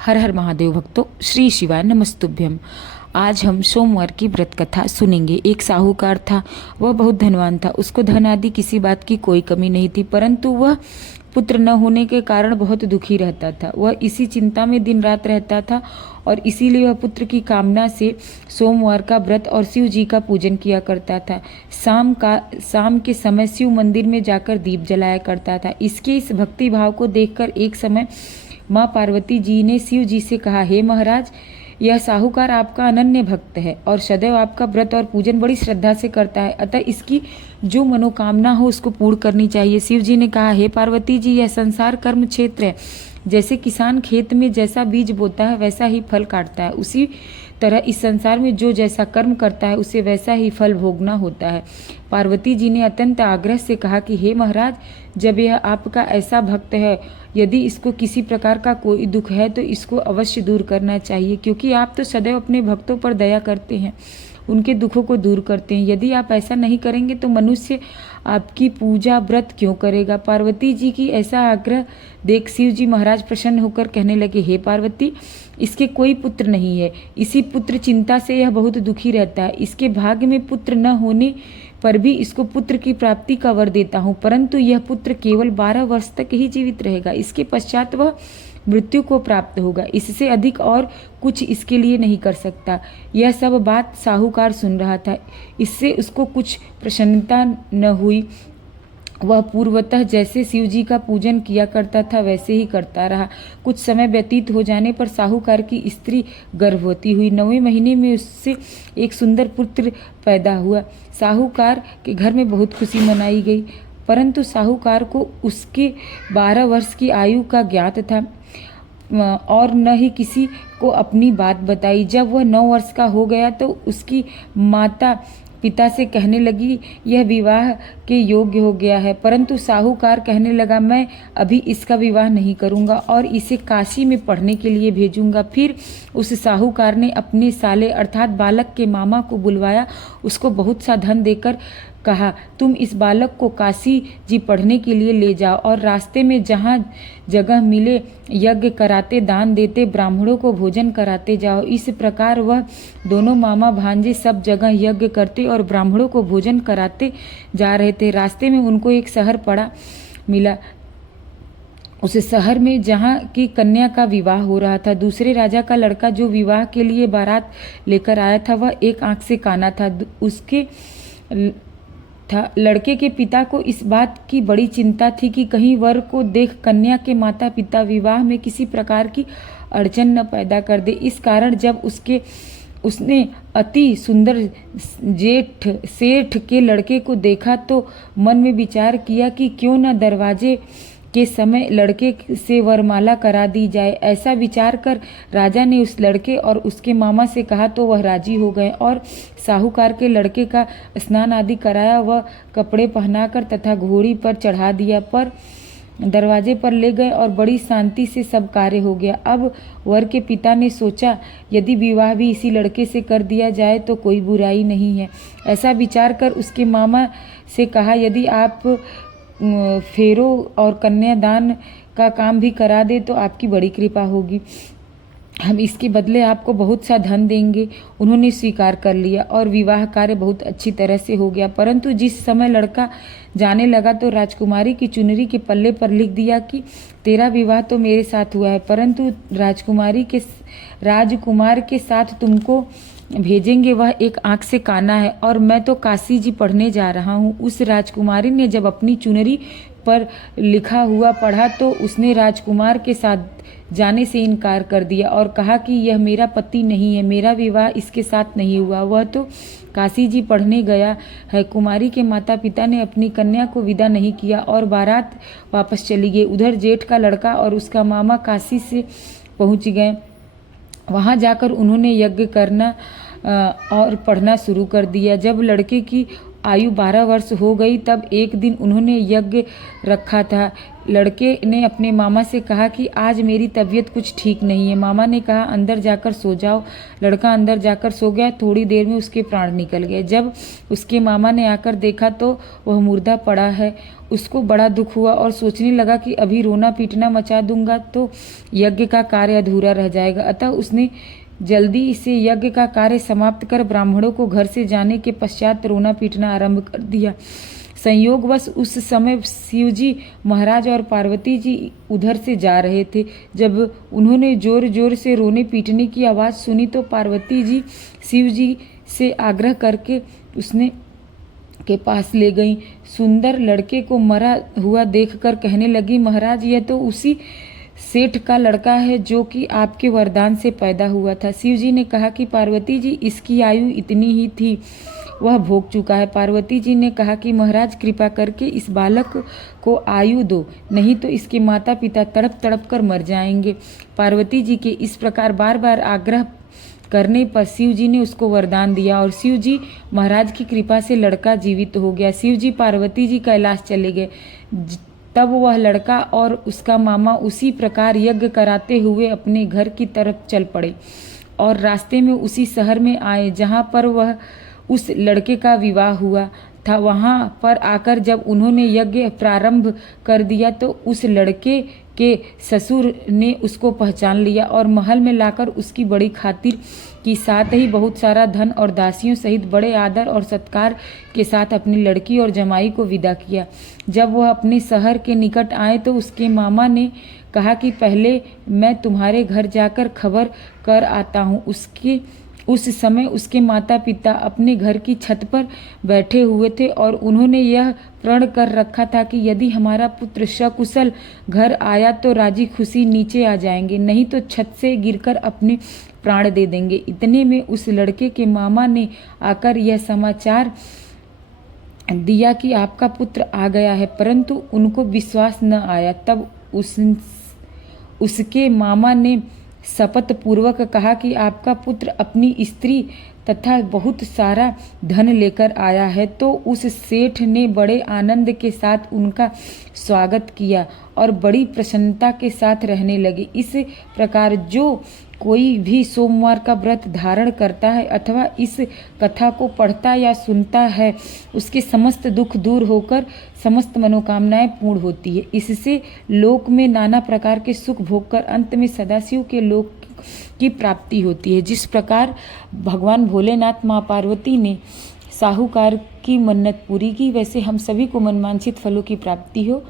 हर हर महादेव भक्तों, श्री शिवाय नमस्तुभ्यम। आज हम सोमवार की व्रत कथा सुनेंगे। एक साहूकार था, वह बहुत धनवान था। उसको धन आदि किसी बात की कोई कमी नहीं थी, परंतु वह पुत्र न होने के कारण बहुत दुखी रहता था। वह इसी चिंता में दिन रात रहता था और इसीलिए वह पुत्र की कामना से सोमवार का व्रत और शिव जी का पूजन किया करता था। शाम के समय शिव मंदिर में जाकर दीप जलाया करता था। इसके इस भक्ति भाव को देखकर एक समय माँ पार्वती जी ने शिव जी से कहा, हे महाराज, यह साहूकार आपका अनन्य भक्त है और सदैव आपका व्रत और पूजन बड़ी श्रद्धा से करता है, अतः इसकी जो मनोकामना हो उसको पूर्ण करनी चाहिए। शिव जी ने कहा, हे पार्वती जी, यह संसार कर्म क्षेत्र है। जैसे किसान खेत में जैसा बीज बोता है वैसा ही फल काटता है, उसी तरह इस संसार में जो जैसा कर्म करता है उसे वैसा ही फल भोगना होता है। पार्वती जी ने अत्यंत आग्रह से कहा कि हे महाराज, जब यह आपका ऐसा भक्त है, यदि इसको किसी प्रकार का कोई दुख है तो इसको अवश्य दूर करना चाहिए, क्योंकि आप तो सदैव अपने भक्तों पर दया करते हैं, उनके दुखों को दूर करते हैं। यदि आप ऐसा नहीं करेंगे तो मनुष्य आपकी पूजा व्रत क्यों करेगा। पार्वती जी की ऐसा आग्रह देख शिव जी महाराज प्रसन्न होकर कहने लगे, हे पार्वती, इसके कोई पुत्र नहीं है। इसी पुत्र चिंता से यह बहुत दुखी रहता है। इसके भाग्य में पुत्र न होने पर भी इसको पुत्र की प्राप्ति का वर देता हूँ, परंतु यह पुत्र केवल 12 वर्ष तक ही जीवित रहेगा। इसके पश्चात वह मृत्यु को प्राप्त होगा। इससे अधिक और कुछ इसके लिए नहीं कर सकता। यह सब बात साहूकार सुन रहा था, इससे उसको कुछ प्रसन्नता न हुई। वह पूर्वतः जैसे शिव जी का पूजन किया करता था वैसे ही करता रहा। कुछ समय व्यतीत हो जाने पर साहूकार की स्त्री गर्भवती हुई। 9वें महीने में उससे एक सुंदर पुत्र पैदा हुआ। साहूकार के घर में बहुत खुशी मनाई गई, परंतु साहूकार को उसके 12 वर्ष की आयु का ज्ञात था और न ही किसी को अपनी बात बताई। जब वह 9 वर्ष का हो गया तो उसकी माता पिता से कहने लगी, यह विवाह के योग्य हो गया है, परंतु साहूकार कहने लगा, मैं अभी इसका विवाह नहीं करूंगा और इसे काशी में पढ़ने के लिए भेजूंगा। फिर उस साहूकार ने अपने साले अर्थात बालक के मामा को बुलवाया, उसको बहुत सा धन देकर कहा, तुम इस बालक को काशी जी पढ़ने के लिए ले जाओ और रास्ते में जहाँ जगह मिले यज्ञ कराते, दान देते, ब्राह्मणों को भोजन कराते जाओ। इस प्रकार वह दोनों मामा भांजे सब जगह यज्ञ करते और ब्राह्मणों को भोजन कराते जा रहे थे। रास्ते में उनको एक शहर पड़ा मिला। उस शहर में जहाँ की कन्या का विवाह हो रहा था, दूसरे राजा का लड़का जो विवाह के लिए बारात लेकर आया था वह एक आंख से काना था। उसके लड़के के पिता को इस बात की बड़ी चिंता थी कि कहीं वर को देख कन्या के माता पिता विवाह में किसी प्रकार की अड़चन न पैदा कर दे। इस कारण जब उसने अति सुंदर सेठ के लड़के को देखा तो मन में विचार किया कि क्यों न दरवाजे के समय लड़के से वरमाला करा दी जाए। ऐसा विचार कर राजा ने उस लड़के और उसके मामा से कहा तो वह राजी हो गए और साहूकार के लड़के का स्नान आदि कराया, वह कपड़े पहनाकर तथा घोड़ी पर चढ़ा दिया, पर दरवाजे पर ले गए और बड़ी शांति से सब कार्य हो गया। अब वर के पिता ने सोचा, यदि विवाह भी इसी लड़के से कर दिया जाए तो कोई बुराई नहीं है। ऐसा विचार कर उसके मामा से कहा, यदि आप फेरो और कन्यादान का काम भी करा दे तो आपकी बड़ी कृपा होगी, हम इसके बदले आपको बहुत सा धन देंगे। उन्होंने स्वीकार कर लिया और विवाह कार्य बहुत अच्छी तरह से हो गया। परंतु जिस समय लड़का जाने लगा तो राजकुमारी की चुनरी के पल्ले पर लिख दिया कि तेरा विवाह तो मेरे साथ हुआ है, परंतु राजकुमार के साथ तुमको भेजेंगे, वह एक आंख से काना है और मैं तो काशी जी पढ़ने जा रहा हूँ। उस राजकुमारी ने जब अपनी चुनरी पर लिखा हुआ पढ़ा तो उसने राजकुमार के साथ जाने से इनकार कर दिया और कहा कि यह मेरा पति नहीं है, मेरा विवाह इसके साथ नहीं हुआ, वह तो काशी जी पढ़ने गया है। कुमारी के माता पिता ने अपनी कन्या को विदा नहीं किया और बारात वापस चली गई। उधर जेठ का लड़का और उसका मामा काशी से पहुंच गए। वहां जाकर उन्होंने यज्ञ करना और पढ़ना शुरू कर दिया। जब लड़के की आयु 12 वर्ष हो गई तब एक दिन उन्होंने यज्ञ रखा था। लड़के ने अपने मामा से कहा कि आज मेरी तबीयत कुछ ठीक नहीं है। मामा ने कहा अंदर जाकर सो जाओ। लड़का अंदर जाकर सो गया। थोड़ी देर में उसके प्राण निकल गए। जब उसके मामा ने आकर देखा तो वह मुर्दा पड़ा है। उसको बड़ा दुख हुआ और सोचने लगा कि अभी रोना पीटना मचा दूंगा तो यज्ञ का कार्य अधूरा रह जाएगा। अतः उसने जल्दी से यज्ञ का कार्य समाप्त कर ब्राह्मणों को घर से जाने के पश्चात रोना पीटना आरंभ कर दिया। संयोगवश उस समय शिवजी महाराज और पार्वती जी उधर से जा रहे थे। जब उन्होंने जोर जोर से रोने पीटने की आवाज़ सुनी तो पार्वती जी शिवजी से आग्रह करके उसने के पास ले गई। सुंदर लड़के को मरा हुआ देखकर कहने लगी, महाराज यह तो उसी सेठ का लड़का है जो कि आपके वरदान से पैदा हुआ था। शिवजी ने कहा कि पार्वती जी इसकी आयु इतनी ही थी, वह भोग चुका है। पार्वती जी ने कहा कि महाराज कृपा करके इस बालक को आयु दो, नहीं तो इसके माता पिता तड़प तड़प कर मर जाएंगे। पार्वती जी के इस प्रकार बार बार आग्रह करने पर शिव जी ने उसको वरदान दिया और शिव जी महाराज की कृपा से लड़का जीवित हो गया। शिव जी पार्वती जी कैलाश चले गए। तब वह लड़का और उसका मामा उसी प्रकार यज्ञ कराते हुए अपने घर की तरफ चल पड़े और रास्ते में उसी शहर में आए जहाँ पर वह उस लड़के का विवाह हुआ था। वहाँ पर आकर जब उन्होंने यज्ञ प्रारंभ कर दिया तो उस लड़के के ससुर ने उसको पहचान लिया और महल में लाकर उसकी बड़ी खातिर की, साथ ही बहुत सारा धन और दासियों सहित बड़े आदर और सत्कार के साथ अपनी लड़की और जमाई को विदा किया। जब वह अपने शहर के निकट आए तो उसके मामा ने कहा कि पहले मैं तुम्हारे घर जाकर खबर कर आता हूँ। उस समय उसके माता पिता अपने घर की छत पर बैठे हुए थे और उन्होंने यह प्रण कर रखा था कि यदि हमारा पुत्र सकुशल घर आया तो राजी खुशी नीचे आ जाएंगे, नहीं तो छत से गिरकर अपने प्राण दे देंगे। इतने में उस लड़के के मामा ने आकर यह समाचार दिया कि आपका पुत्र आ गया है, परंतु उनको विश्वास न आया। तब उसके मामा ने शपथ पूर्वक कहा कि आपका पुत्र अपनी स्त्री तथा बहुत सारा धन लेकर आया है। तो उस सेठ ने बड़े आनंद के साथ उनका स्वागत किया और बड़ी प्रसन्नता के साथ रहने लगे। इस प्रकार जो कोई भी सोमवार का व्रत धारण करता है अथवा इस कथा को पढ़ता या सुनता है, उसके समस्त दुख दूर होकर समस्त मनोकामनाएं पूर्ण होती है। इससे लोक में नाना प्रकार के सुख भोगकर अंत में सदाशिव के लोक की प्राप्ति होती है। जिस प्रकार भगवान भोलेनाथ माँ पार्वती ने साहूकार की मन्नत पूरी की, वैसे हम सभी को मनवांछित फलों की प्राप्ति हो।